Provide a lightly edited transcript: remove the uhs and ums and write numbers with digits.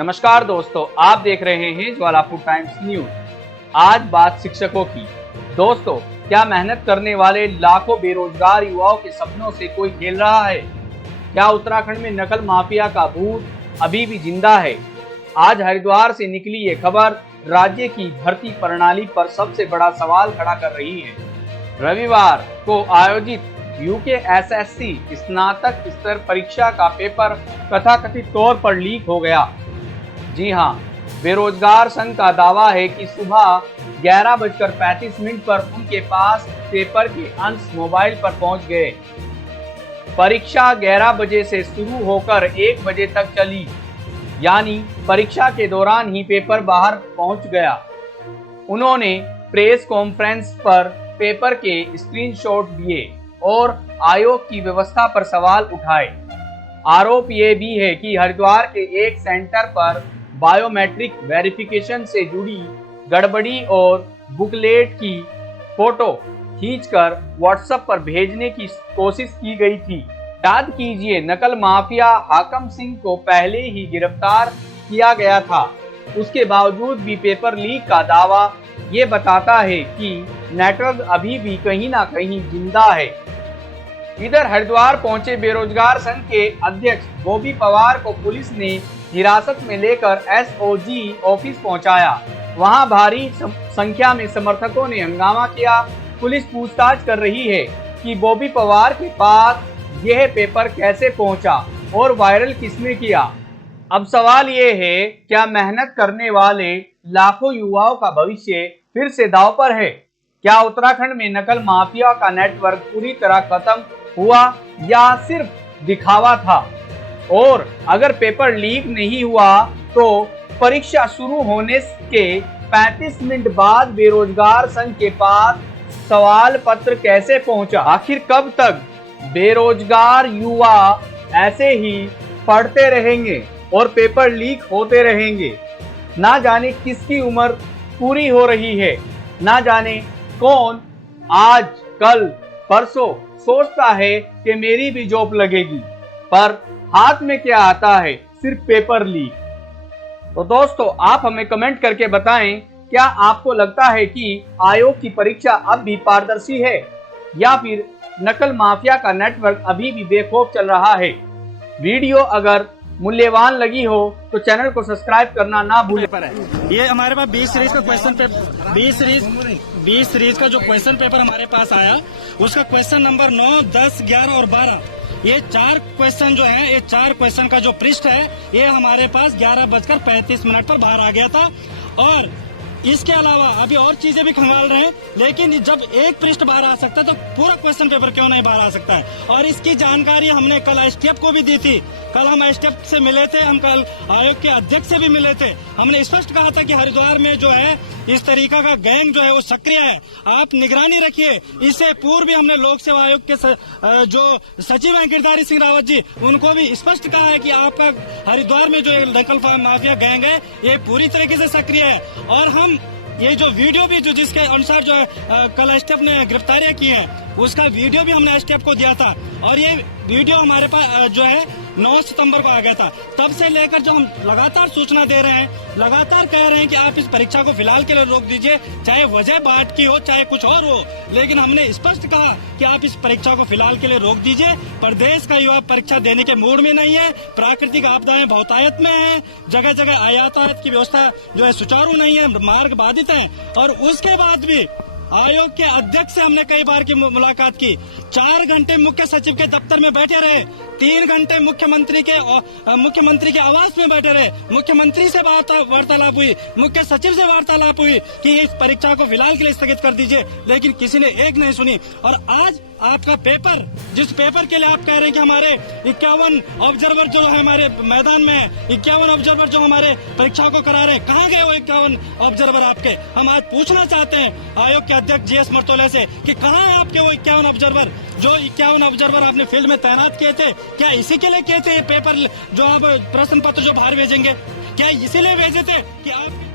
नमस्कार दोस्तों, आप देख रहे हैं ज्वालापुर टाइम्स न्यूज। आज बात शिक्षकों की। दोस्तों, क्या मेहनत करने वाले लाखों बेरोजगार युवाओं के सपनों से कोई खेल रहा है? क्या उत्तराखंड में नकल माफिया का भूत अभी भी जिंदा है? आज हरिद्वार से निकली ये खबर राज्य की भर्ती प्रणाली पर सबसे बड़ा सवाल खड़ा कर रही है। रविवार को आयोजित यूकेएसएससी स्नातक स्तर परीक्षा का पेपर कथाकथित तौर पर लीक हो गया। जी हां, बेरोजगार संघ का दावा है कि सुबह 11:35 पर उनके पास पेपर के अंश मोबाइल पर पहुंच गए। परीक्षा 11 बजे से शुरू होकर 1 बजे तक चली, यानी परीक्षा के दौरान ही पेपर बाहर पहुंच गया। उन्होंने प्रेस कॉन्फ्रेंस पर पेपर के स्क्रीनशॉट दिए और आयोग की व्यवस्था पर सवाल उठाए। आरोप ये भी है कि हरिद्वार के एक सेंटर पर बायोमेट्रिक वेरिफिकेशन से जुड़ी गड़बड़ी और बुकलेट की फोटो खींचकर व्हाट्सएप पर भेजने की कोशिश की गई थी। याद कीजिए, नकल माफिया हाकम सिंह को पहले ही गिरफ्तार किया गया था। उसके बावजूद भी पेपर लीक का दावा ये बताता है कि नेटवर्क अभी भी कहीं ना कहीं जिंदा है। इधर हरिद्वार पहुंचे बेरोजगार संघ के अध्यक्ष बॉबी पवार को पुलिस ने हिरासत में लेकर एसओजी ऑफिस पहुंचाया। वहां भारी संख्या में समर्थकों ने हंगामा किया। पुलिस पूछताछ कर रही है कि बॉबी पवार के पास यह पेपर कैसे पहुंचा और वायरल किसने किया। अब सवाल ये है, क्या मेहनत करने वाले लाखों युवाओं का भविष्य फिर से दांव पर है? क्या उत्तराखंड में नकल माफिया का नेटवर्क पूरी तरह खत्म हुआ या सिर्फ दिखावा था? और अगर पेपर लीक नहीं हुआ तो परीक्षा शुरू होने के 35 मिनट बाद बेरोजगार संघ के पास सवाल पत्र कैसे पहुंचा? आखिर कब तक बेरोजगार युवा ऐसे ही पढ़ते रहेंगे और पेपर लीक होते रहेंगे? ना जाने किसकी उम्र पूरी हो रही है, ना जाने कौन आज कल परसों सोचता है कि मेरी भी जॉब लगेगी, पर हाथ में क्या आता है? सिर्फ पेपर लीक। तो दोस्तों, आप हमें कमेंट करके बताएं, क्या आपको लगता है कि आयोग की परीक्षा अब भी पारदर्शी है या फिर नकल माफिया का नेटवर्क अभी भी बेखौफ चल रहा है? वीडियो अगर मूल्यवान लगी हो तो चैनल को सब्सक्राइब करना ना भूलें। ये हमारे पास 20 सीरीज का क्वेश्चन पेपर 20 सीरीज का जो क्वेश्चन पेपर हमारे पास आया, उसका क्वेश्चन नंबर 9, 10, 11 और 12, ये 4 क्वेश्चन जो है, ये 4 क्वेश्चन का जो पृष्ठ है, ये हमारे पास 11:35 पर बाहर आ गया था। और इसके अलावा अभी और चीजें भी खंगाल रहे हैं, लेकिन जब एक पृष्ठ बाहर आ सकता है तो पूरा क्वेश्चन पेपर क्यों नहीं बाहर आ सकता है? और इसकी जानकारी हमने कल एसटीएफ को भी दी थी। कल हम एसटीएफ से मिले थे, हम कल आयोग के अध्यक्ष से भी मिले थे। हमने स्पष्ट कहा था कि हरिद्वार में जो है इस तरीका का गैंग जो है वो सक्रिय है, आप निगरानी रखिए। इससे पूर्व भी हमने लोक सेवा आयोग के जो सचिव हैं गिरधारी सिंह रावत जी, उनको भी स्पष्ट कहा है कि आपका हरिद्वार में जो नकल माफिया गैंग है ये पूरी तरीके से सक्रिय है। और हम ये जो वीडियो भी जो जिसके अनुसार जो है कल एसटीएफ ने गिरफ्तारियां की हैं, उसका वीडियो भी हमने एसटीएफ को दिया था। और ये वीडियो हमारे पास जो है 9 सितंबर को आ गया था। तब से लेकर जो हम लगातार सूचना दे रहे हैं, लगातार कह रहे हैं कि आप इस परीक्षा को फिलहाल के लिए रोक दीजिए, चाहे वजह बाट की हो चाहे कुछ और हो, लेकिन हमने स्पष्ट कहा कि आप इस परीक्षा को फिलहाल के लिए रोक दीजिए। प्रदेश का युवा परीक्षा देने के मूड में नहीं है, प्राकृतिक आपदाएं बहुतायत में है, जगह जगह यातायात की व्यवस्था जो है सुचारू नहीं है, मार्ग बाधित है। और उसके बाद भी आयोग के अध्यक्ष से हमने कई बार की मुलाकात की। 4 घंटे मुख्य सचिव के दफ्तर में बैठे रहे, 3 घंटे मुख्यमंत्री के आवास में बैठे रहे, मुख्यमंत्री से वार्तालाप हुई, मुख्य सचिव से वार्तालाप हुई कि इस परीक्षा को फिलहाल के लिए स्थगित कर दीजिए, लेकिन किसी ने एक नहीं सुनी। और आज आपका पेपर, जिस पेपर के लिए आप कह रहे हैं कि हमारे 51 ऑब्जर्वर जो है हमारे मैदान में है, 51 ऑब्जर्वर जो हमारे परीक्षा को करा रहे हैं, कहाँ गए वो 51 ऑब्जर्वर आपके? हम आज पूछना चाहते हैं आयोग के अध्यक्ष जीएस मर्तोले से कि कहाँ है आपके वो 51 ऑब्जर्वर? जो 51 ऑब्जर्वर आपने फील्ड में तैनात किए थे, क्या इसी के लिए किए थे? ये पेपर जो आप प्रश्न पत्र जो बाहर भेजेंगे, क्या इसीलिए भेजे थे कि आप